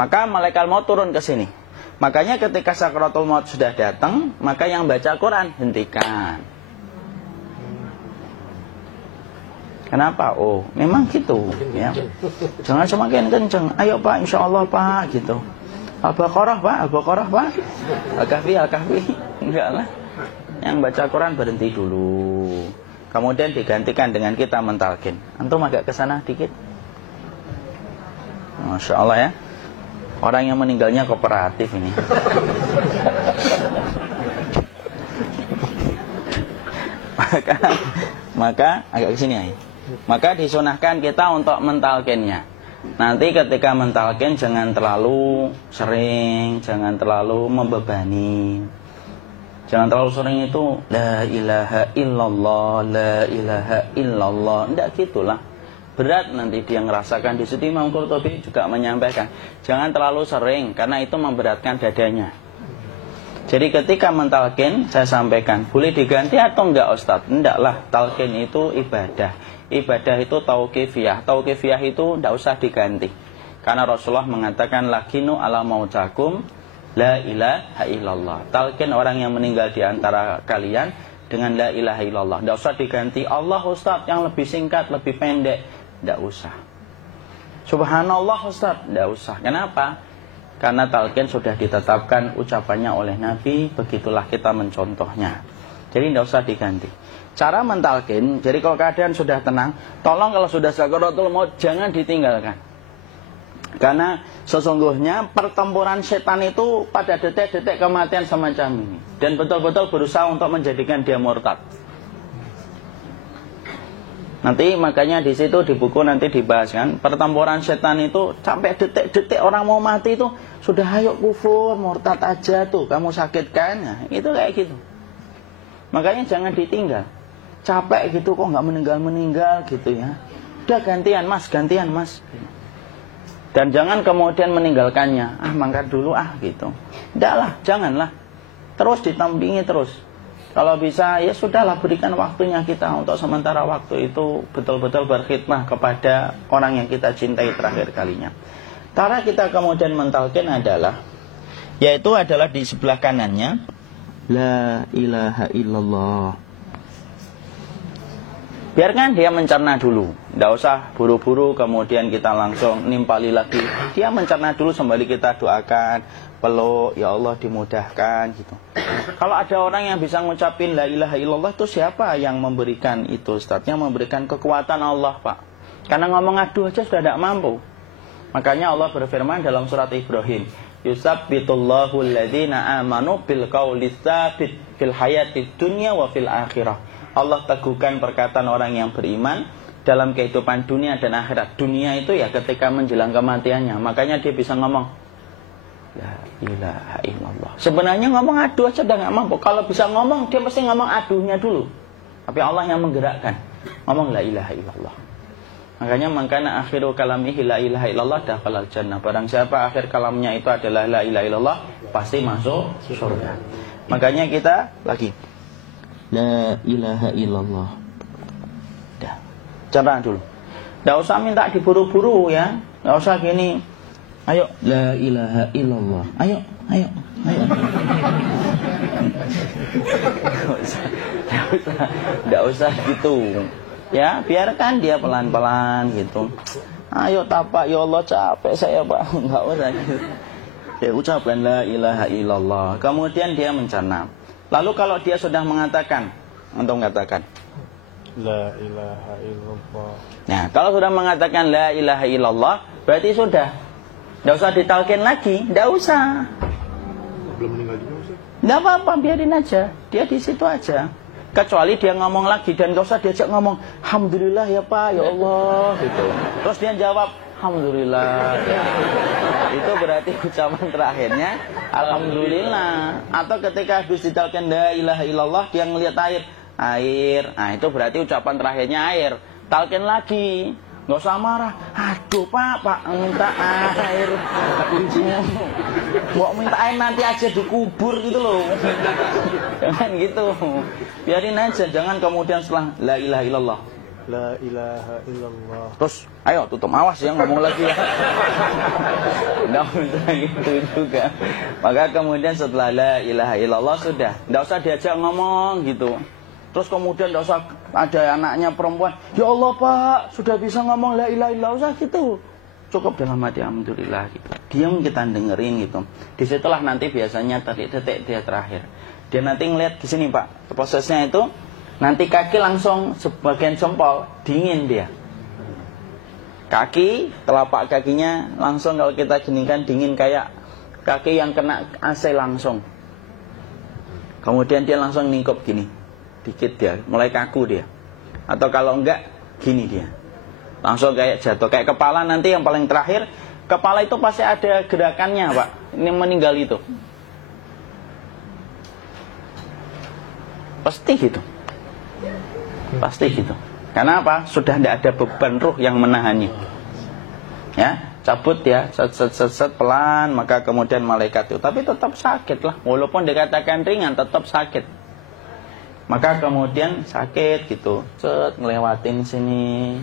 maka malaikat maut turun ke sini. Makanya ketika sakaratul maut sudah datang, maka yang baca Quran hentikan. Kenapa? Oh, memang gitu ya. Jangan semakin kenceng. Ayo Pak, insyaallah Pak gitu. Al-Baqarah Pak, Al-Baqarah Pak. Al-Kahfi, Al-Kahfi. Enggak lah. Yang baca Quran berhenti dulu. Kemudian digantikan dengan kita mentalkin. Antum agak ke sana dikit. Masya Allah ya. Orang yang meninggalnya kooperatif ini. maka agak ke sini ya. Maka disunahkan kita untuk mentalkinnya. Nanti ketika mentalkin jangan terlalu sering, jangan terlalu membebani. Jangan terlalu sering itu la ilaha illallah, la ilaha illallah. Tidak gitulah. Berat nanti dia ngerasakan. Di situ Imam Qurtubi juga menyampaikan, jangan terlalu sering karena itu memberatkan dadanya. Jadi ketika mentalkin saya sampaikan, boleh diganti atau enggak Ustaz? Enggaklah, talkin itu ibadah. Ibadah itu tauqifiyah. Tauqifiyah itu enggak usah diganti. Karena Rasulullah mengatakan lakinu ala mautakum la ilaha illallah. Talkin orang yang meninggal di antara kalian dengan la ilaha illallah. Enggak usah diganti Allah Ustaz yang lebih singkat, lebih pendek. Enggak usah. Subhanallah Ustaz, enggak usah. Kenapa? Karena talqin sudah ditetapkan ucapannya oleh Nabi, begitulah kita mencontohnya. Jadi tidak usah diganti. Cara mentalqin, jadi kalau keadaan sudah tenang, tolong kalau sudah sakaratul maut jangan ditinggalkan. Karena sesungguhnya pertempuran setan itu pada detik-detik kematian semacam ini. Dan betul-betul berusaha untuk menjadikan dia murtad. Nanti makanya di situ di buku nanti dibahas kan, pertempuran setan itu sampai detik-detik orang mau mati itu sudah ayo kufur, murtad aja tuh, kamu sakit kan? Nah, itu kayak gitu. Makanya jangan ditinggal. Capek gitu kok nggak meninggal gitu ya. Udah gantian mas. Dan jangan kemudian meninggalkannya. Mangkat dulu gitu. Enggak lah, janganlah. Terus ditampingi terus. Kalau bisa ya sudahlah, berikan waktunya kita untuk sementara waktu itu betul-betul berkhidmah kepada orang yang kita cintai terakhir kalinya. Cara kita kemudian mentalkin adalah, yaitu adalah di sebelah kanannya la ilaha illallah. Biarkan dia mencerna dulu, tidak usah buru-buru kemudian kita langsung nimpali lagi. Dia mencerna dulu sembari kita doakan, peluk, ya Allah dimudahkan gitu. Kalau ada orang yang bisa ngucapin la ilaha illallah, itu siapa yang memberikan itu Ustaz? Yang memberikan kekuatan Allah Pak. Karena ngomong aduh aja sudah tidak mampu. Makanya Allah berfirman dalam surat Ibrahim, yusabbitullahu alladhina amanu bil qawli tsabit fil hayatid dunya wa fil akhirah. Allah teguhkan perkataan orang yang beriman dalam kehidupan dunia dan akhirat. Dunia itu ya ketika menjelang kematiannya. Makanya dia bisa ngomong la ilaha illallah. Sebenarnya ngomong aduh aja udah gak mampu. Kalau bisa ngomong, dia pasti ngomong aduhnya dulu. Tapi Allah yang menggerakkan. Ngomong la ilaha illallah. Makanya mangkana akhiru kalamihi la ilaha illallah dakhalal jannah. Barang siapa akhir kalamnya itu adalah la ilaha illallah, pasti masuk surga. Makanya kita lagi la ilaha illallah. Dah. Cerna dulu. Enggak usah minta diburu-buru ya. Enggak usah gini. Ayo la ilaha illallah. Ayo. Enggak usah gitu. Ya, biarkan dia pelan-pelan gitu. Ayo tapak, ya Allah capek saya Pak. Enggak usah gitu. Ya ucapkan la ilaha illallah. Kemudian dia mencerna. Lalu kalau dia sudah mengatakan, untuk mengatakan la ilaha illallah. Nah, kalau sudah mengatakan la ilaha illallah, berarti sudah. Tidak usah ditalkin lagi, tidak usah. Belum meninggal juga Ustaz? Tidak apa-apa, biarin aja. Dia di situ aja. Kecuali dia ngomong lagi dan gak usah diajak ngomong alhamdulillah ya Pak, ya Allah gitu. Terus dia jawab alhamdulillah ya. Itu berarti ucapan terakhirnya alhamdulillah. Atau ketika habis ditalkin la ilaha illallah, dia ngelihat air. Nah, itu berarti ucapan terakhirnya air. Talkin lagi. Gak usah marah. Aduh Pak minta air. Mau minta air nanti aja dikubur gitu loh. Jangan gitu. Biarin aja. Jangan kemudian setelah la ilaha illallah La ilaha illallah. Terus, ayo tutup, awas ya ngomong lagi ya. Nggak usah gitu juga. Maka kemudian setelah la ilaha illallah sudah, nggak usah diajak ngomong gitu. Terus kemudian nggak usah ada anaknya perempuan, ya Allah Pak, sudah bisa ngomong la ilaha illallah, usah gitu. Cukup dalam hati alhamdulillah gitu. Diam kita dengerin gitu. Disitulah nanti biasanya detik-detik dia terakhir. Dia nanti ngeliat di sini Pak, prosesnya itu nanti kaki langsung sebagian jempol dingin dia. Kaki, telapak kakinya langsung kalau kita geningkan dingin kayak kaki yang kena AC langsung. Kemudian dia langsung ningkup gini, dikit dia, mulai kaku dia. Atau kalau enggak, gini dia. Langsung kayak jatuh, kayak kepala nanti yang paling terakhir. Kepala itu pasti ada gerakannya Pak, ini meninggal itu. Pasti gitu. Pasti gitu. Karena apa? Sudah tidak ada beban ruh yang menahannya. Ya, cabut ya, set pelan, maka kemudian malaikat itu. Tapi tetap sakit lah, walaupun dikatakan ringan, tetap sakit. Maka kemudian sakit gitu, ngelewatin sini.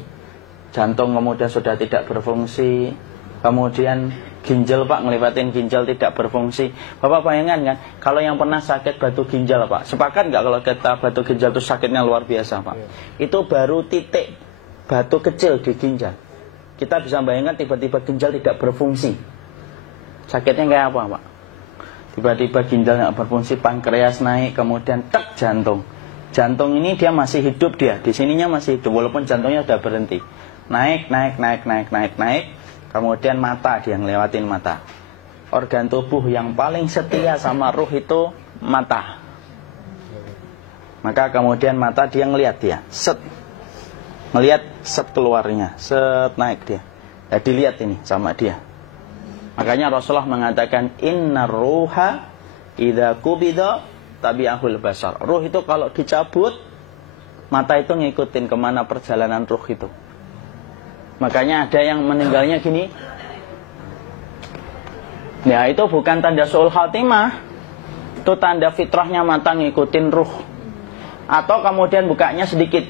Jantung kemudian sudah tidak berfungsi. Kemudian ginjal Pak, ngelewatin ginjal tidak berfungsi. Bapak bayangkan kan, kalau yang pernah sakit batu ginjal Pak, sepakat nggak kalau kita batu ginjal itu sakitnya luar biasa Pak? Itu baru titik batu kecil di ginjal. Kita bisa bayangkan tiba-tiba ginjal tidak berfungsi. Sakitnya kayak apa Pak? Tiba-tiba ginjal nggak berfungsi, pankreas naik, kemudian tek jantung. Jantung ini dia masih hidup dia, di sininya masih hidup walaupun jantungnya sudah berhenti. Naik. Kemudian mata, dia ngelewatin mata. Organ tubuh yang paling setia sama ruh itu mata. Maka kemudian mata dia ngelihat dia, ngelihat keluarnya, naik dia. Ya dilihat ini sama dia. Makanya Rasulullah mengatakan innar ruha idza qubida tabi'ahul basar. Ruh itu kalau dicabut, mata itu ngikutin kemana perjalanan ruh itu. Makanya ada yang meninggalnya gini. Ya itu bukan tanda su'ul khatimah. Itu tanda fitrahnya mata ngikutin ruh. Atau kemudian bukanya sedikit.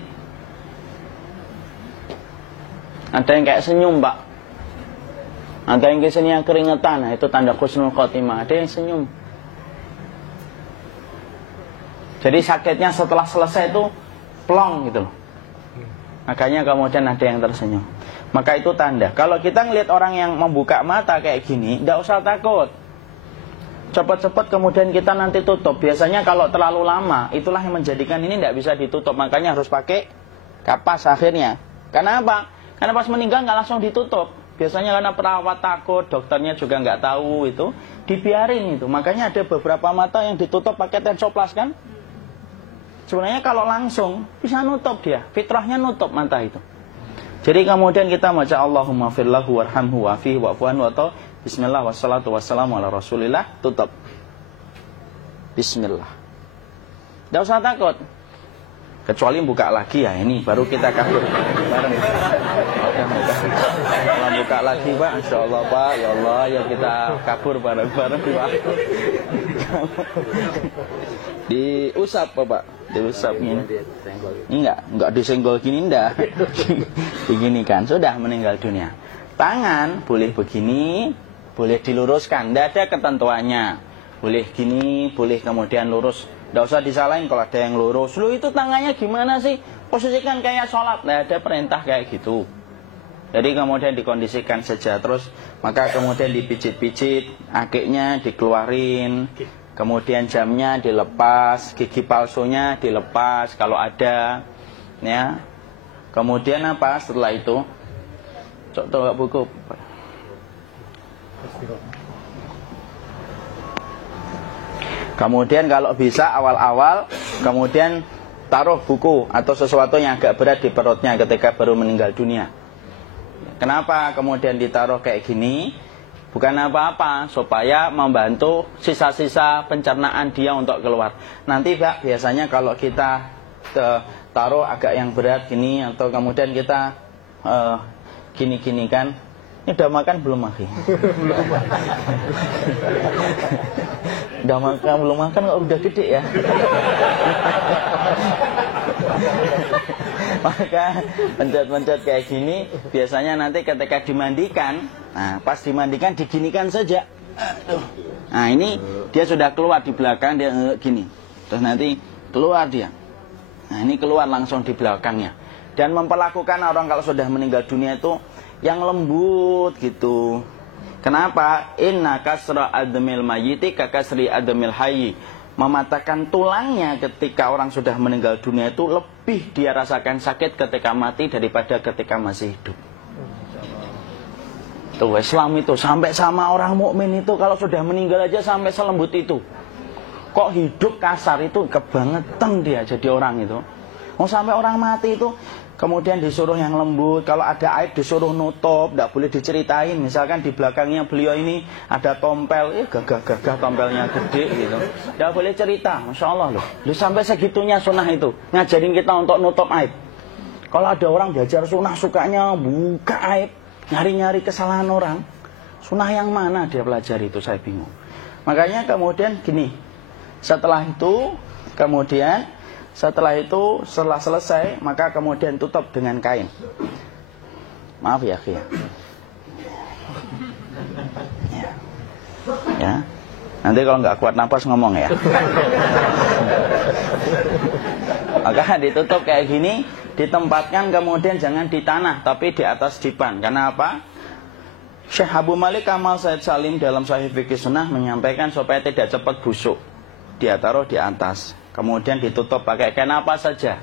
Ada yang kayak senyum Pak. Ada yang kesini yang keringetan. Nah, itu tanda husnul khatimah. Ada yang senyum. Jadi sakitnya setelah selesai itu plong gitu loh. Makanya kemudian ada yang tersenyum. Maka itu tanda. Kalau kita ngelihat orang yang membuka mata kayak gini, tidak usah takut. Cepat-cepat kemudian kita nanti tutup. Biasanya kalau terlalu lama, itulah yang menjadikan ini tidak bisa ditutup. Makanya harus pakai kapas akhirnya. Karena apa? Karena pas meninggal nggak langsung ditutup. Biasanya karena perawat takut, dokternya juga nggak tahu itu, dibiarin itu. Makanya ada beberapa mata yang ditutup pakai tensoplas kan? Sebenarnya kalau langsung bisa nutup dia, fitrahnya nutup mata itu. Jadi kemudian kita baca Allahumma firlahu warhamhu wa'afihi wa'fuanhu atau bismillah wassalatu wassalamu ala rasulillah, tutup. Bismillah. Tidak usah takut. Kecuali buka lagi ya, ini baru kita kabur bareng. Kalau buka lagi Pak, insya Allah Pak, ya Allah ya kita kabur bareng-bareng Pak. Diusap Pak, diusap ini. Enggak disenggol gini enggak. Begini kan, sudah meninggal dunia. Tangan boleh begini, boleh diluruskan, enggak ada ketentuannya. Boleh gini, boleh kemudian lurus. Tidak usah disalahin kalau ada yang lurus. Lu itu tangannya gimana sih? Posisikan kayak sholat. Nah, ada perintah kayak gitu. Jadi kemudian dikondisikan saja. Terus maka kemudian dipijit-pijit, akiknya dikeluarin. Kemudian jamnya dilepas, gigi palsunya dilepas kalau ada. Ya. Kemudian apa setelah itu? Coba buku. Kemudian kalau bisa awal-awal kemudian taruh buku atau sesuatu yang agak berat di perutnya ketika baru meninggal dunia. Kenapa kemudian ditaruh kayak gini? Bukan apa-apa, supaya membantu sisa-sisa pencernaan dia untuk keluar. Nanti Pak, biasanya kalau kita taruh agak yang berat gini atau kemudian kita gini-gini kan. Ini udah makan belum Maki? Udah makan belum makan kok udah gede ya? Maka pencet-pencet kayak gini biasanya nanti ketika dimandikan, nah pas dimandikan diginikan saja. Nah ini dia sudah keluar di belakang, dia gini. Terus nanti keluar dia. Nah ini keluar langsung di belakangnya. Dan memperlakukan orang kalau sudah meninggal dunia itu yang lembut gitu. Kenapa? Inna kasra admil mayyiti kakasri admil hayyi. Mematahkan tulangnya ketika orang sudah meninggal dunia itu lebih dia rasakan sakit ketika mati daripada ketika masih hidup. Tuh Islam itu sampai sama orang mukmin itu kalau sudah meninggal aja sampai selembut itu. Kok hidup kasar itu kebangetan dia jadi orang itu. Mau sampai orang mati itu kemudian disuruh yang lembut. Kalau ada aib disuruh nutup, tidak boleh diceritain. Misalkan di belakangnya beliau ini ada tompel, gagah-gagah tompelnya gede gitu. Tidak boleh cerita, Masya Allah loh. Sampai segitunya sunnah itu ngajarin kita untuk nutup aib. Kalau ada orang belajar sunnah sukanya buka aib, nyari-nyari kesalahan orang. Sunnah yang mana dia pelajari itu saya bingung. Makanya kemudian gini, setelah selesai maka kemudian tutup dengan kain. Maaf ya, ya. Ya. Nanti kalau nggak kuat napas ngomong ya. Maka ditutup kayak gini, ditempatkan kemudian jangan di tanah tapi di atas dipan. Karena apa? Syekh Abu Malik Kamal Said Salim dalam Sahih Fikih Sunnah menyampaikan supaya tidak cepat busuk. Dia taruh di atas. Kemudian ditutup pakai kain apa saja.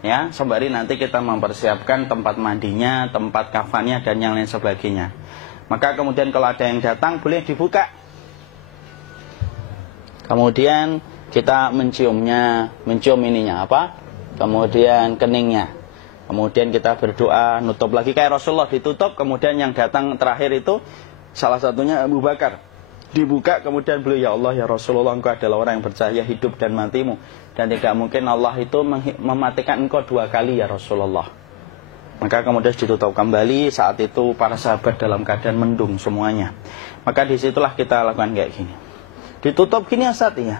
Ya, sembari nanti kita mempersiapkan tempat mandinya, tempat kafannya dan yang lain sebagainya. Maka kemudian kalau ada yang datang boleh dibuka. Kemudian kita mencium ininya apa? Kemudian keningnya. Kemudian kita berdoa, nutup lagi kayak Rasulullah ditutup, kemudian yang datang terakhir itu salah satunya Abu Bakar. Dibuka kemudian beliau, ya Allah ya Rasulullah, engkau adalah orang yang percaya hidup dan matimu, dan tidak mungkin Allah itu mematikan engkau 2 kali ya Rasulullah. Maka kemudian ditutup kembali. Saat itu para sahabat dalam keadaan mendung semuanya. Maka disitulah kita lakukan kayak gini. Ditutup gini Ustaz ya.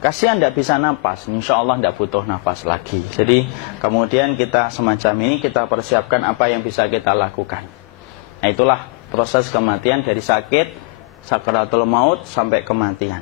Kasihan tidak bisa nafas, insya Allah tidak butuh nafas lagi. Jadi kemudian kita semacam ini kita persiapkan apa yang bisa kita lakukan. Nah itulah proses kematian dari sakit sakaratul maut sampai kematian.